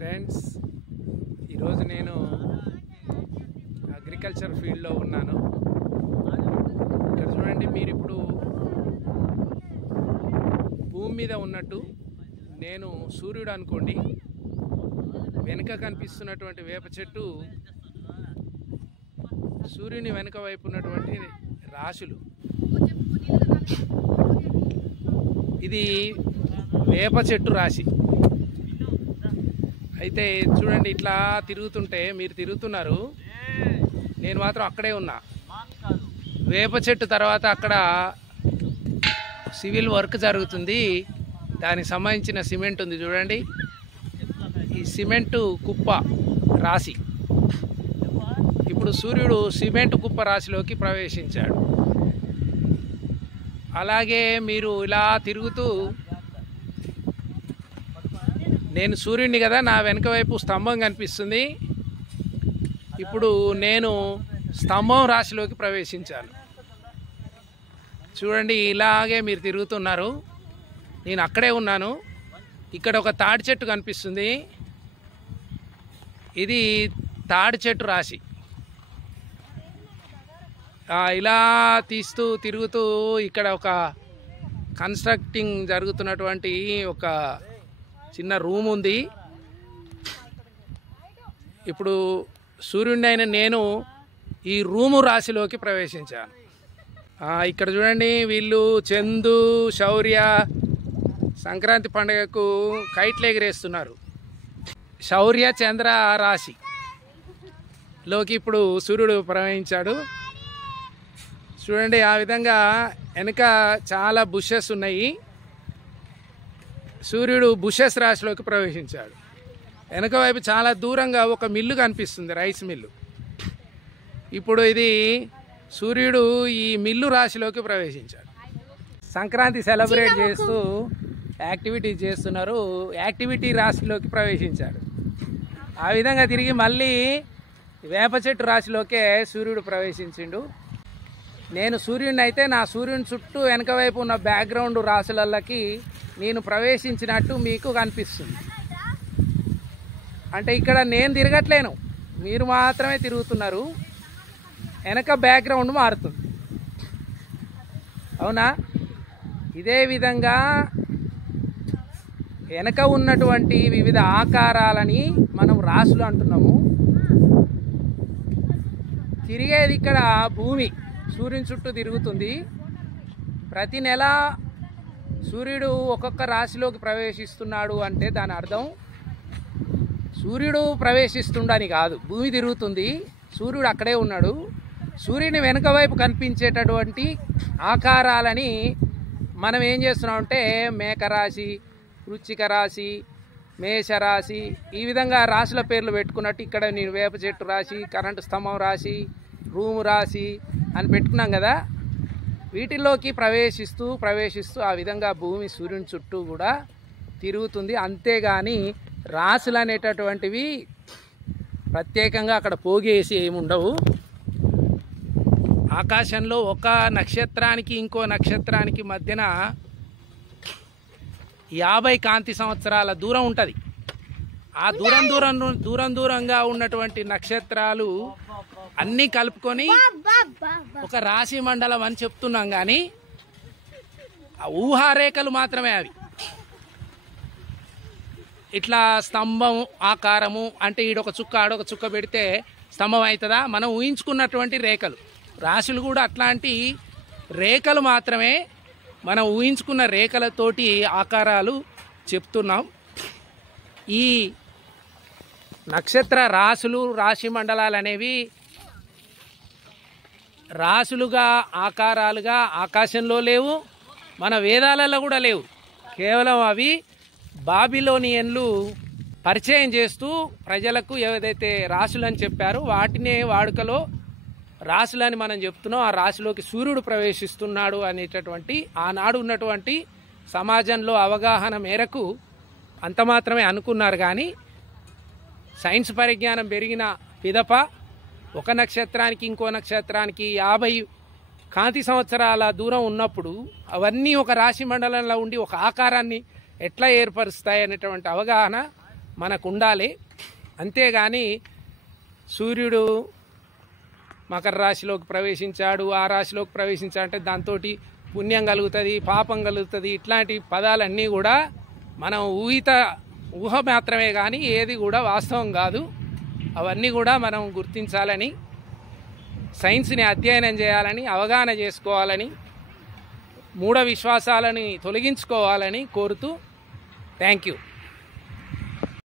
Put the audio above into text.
Friends, ఈరోజు నేను agriculture ఫీల్డ్లో ఉన్నాను. ఇక్కడ చూడండి, మీరు ఇప్పుడు భూమి మీద ఉన్నట్టు నేను సూర్యుడు అనుకోండి. వెనుక కనిపిస్తున్నటువంటి వేప చెట్టు సూర్యుని వెనుక వైపు ఉన్నటువంటి రాశులు. ఇది వేప చెట్టు రాశి. అయితే చూడండి, ఇట్లా తిరుగుతుంటే మీరు తిరుగుతున్నారు, నేను మాత్రం అక్కడే ఉన్నా. వేప చెట్టు తర్వాత అక్కడ సివిల్ వర్క్ జరుగుతుంది. దానికి సంబంధించిన సిమెంట్ ఉంది చూడండి. ఈ సిమెంటు కుప్ప రాశి. ఇప్పుడు సూర్యుడు సిమెంట్ కుప్ప రాశిలోకి ప్రవేశించాడు. అలాగే మీరు ఇలా తిరుగుతూ, నేను సూర్యుడిని కదా, నా వెనక వైపు స్తంభం కనిపిస్తుంది. ఇప్పుడు నేను స్తంభం రాశిలోకి ప్రవేశించాను. చూడండి, ఇలాగే మీరు తిరుగుతున్నారు, నేను అక్కడే ఉన్నాను. ఇక్కడ ఒక తాడి చెట్టు కనిపిస్తుంది. ఇది తాడి చెట్టు రాశి. ఇలా తీస్తూ తిరుగుతూ ఇక్కడ ఒక కన్స్ట్రక్టింగ్ జరుగుతున్నటువంటి ఒక చిన్న రూమ్ ఉంది. ఇప్పుడు సూర్యుడిని అయిన నేను ఈ రూము రాశిలోకి ప్రవేశించాను. ఇక్కడ చూడండి, వీళ్ళు చందు, శౌర్య సంక్రాంతి పండుగకు కైట్లు ఎగిరేస్తున్నారు. శౌర్య చంద్ర రాశిలోకి ఇప్పుడు సూర్యుడు ప్రవహించాడు. చూడండి, ఆ విధంగా వెనక చాలా బుషెస్ ఉన్నాయి. సూర్యుడు బుషెస్ రాశిలోకి ప్రవేశించాడు. వెనక వైపు చాలా దూరంగా ఒక మిల్లు కనిపిస్తుంది, రైస్ మిల్లు. ఇప్పుడు ఇది సూర్యుడు ఈ మిల్లు రాశిలోకి ప్రవేశించాడు. సంక్రాంతి సెలబ్రేట్ చేస్తూ యాక్టివిటీ చేస్తున్నారు. యాక్టివిటీ రాశిలోకి ప్రవేశించాడు. ఆ విధంగా తిరిగి మళ్ళీ వేప చెట్టు రాశిలోకే సూర్యుడు ప్రవేశించిండు. నేను సూర్యుడిని అయితే నా సూర్యుని చుట్టూ వెనక వైపు ఉన్న బ్యాక్గ్రౌండ్ రాశులకి నేను ప్రవేశించినట్టు మీకు కనిపిస్తుంది. అంటే ఇక్కడ నేను తిరగట్లేను, మీరు మాత్రమే తిరుగుతున్నారు. వెనక బ్యాక్గ్రౌండ్ మారుతుంది, అవునా? ఇదే విధంగా వెనక ఉన్నటువంటి వివిధ ఆకారాలని మనం రాశులు అంటున్నాము. తిరిగేది ఇక్కడ భూమి సూర్యుని చుట్టూ తిరుగుతుంది. ప్రతి నెల సూర్యుడు ఒక్కొక్క రాశిలోకి ప్రవేశిస్తున్నాడు అంటే దాని అర్థం సూర్యుడు ప్రవేశిస్తుండని కాదు, భూమి తిరుగుతుంది, సూర్యుడు అక్కడే ఉన్నాడు. సూర్యుని వెనుక వైపు కనిపించేటటువంటి ఆకారాలని మనం ఏం చేస్తున్నామంటే మేకరాశి, వృశ్చిక రాశి, మేషరాశి, ఈ విధంగా రాశుల పేర్లు పెట్టుకున్నట్టు ఇక్కడ నేను వేప చెట్టు రాశి, కరెంటు స్తంభం రాశి, రూము రాశి అని పెట్టుకున్నాం కదా. వీటిల్లోకి ప్రవేశిస్తూ ఆ విధంగా భూమి సూర్యుని చుట్టూ కూడా తిరుగుతుంది. అంతేగాని రాశులు అనేటటువంటివి ప్రత్యేకంగా అక్కడ పోగేసి ఏముండవు. ఆకాశంలో ఒక నక్షత్రానికి ఇంకో నక్షత్రానికి మధ్యన 50 కాంతి సంవత్సరాల దూరం ఉంటుంది. ఆ దూరంగా ఉన్నటువంటి నక్షత్రాలు అన్నీ కలుపుకొని ఒక రాశి మండలం అని చెప్తున్నాం. కానీ ఆ ఊహారేఖలు మాత్రమే అవి. ఇట్లా స్తంభం ఆకారము అంటే ఈడొక చుక్క ఆడొక చుక్క పెడితే స్తంభం అవుతుందా? మనం ఊహించుకున్నటువంటి రేఖలు. రాశులు కూడా అట్లాంటి రేఖలు మాత్రమే. మనం ఊహించుకున్న రేఖలతోటి ఆకారాలు చెప్తున్నాం. ఈ నక్షత్ర రాశులు, రాశి మండలాలు అనేవి రాశులుగా ఆకారాలుగా ఆకాశంలో లేవు, మన వేదాలలో కూడా లేవు. కేవలం అవి బాబిలోనియన్లు పరిచయం చేస్తూ ప్రజలకు ఏదైతే రాశులని చెప్పారో వాటినే వాడుకలో రాశులని మనం చెప్తున్నాం. ఆ రాశిలోకి సూర్యుడు ప్రవేశిస్తున్నాడు అనేటటువంటి ఆనాడు ఉన్నటువంటి సమాజంలో అవగాహన మేరకు అంత మాత్రమే అనుకున్నారు. కానీ సైన్స్ పరిజ్ఞానం పెరిగిన పిదప ఒక నక్షత్రానికి ఇంకో నక్షత్రానికి 50 కాంతి సంవత్సరాల దూరం ఉన్నప్పుడు అవన్నీ ఒక రాశి మండలంలో ఉండి ఒక ఆకారాన్ని ఎట్లా ఏర్పరుస్తాయి అనేటువంటి అవగాహన మనకు ఉండాలి. అంతేగాని సూర్యుడు మకర రాశిలోకి ప్రవేశించాడు, ఆ రాశిలోకి ప్రవేశించాడంటే దాంతో పుణ్యం కలుగుతుంది, పాపం కలుగుతుంది, ఇట్లాంటి పదాలన్నీ కూడా మనం ఊహ మాత్రమే కానీ ఏది కూడా వాస్తవం కాదు. అవన్నీ కూడా మనం గుర్తించాలని, సైన్స్ని అధ్యయనం చేయాలని, అవగాహన చేసుకోవాలని, మూఢ విశ్వాసాలని తొలగించుకోవాలని కోరుతూ థ్యాంక్ యూ.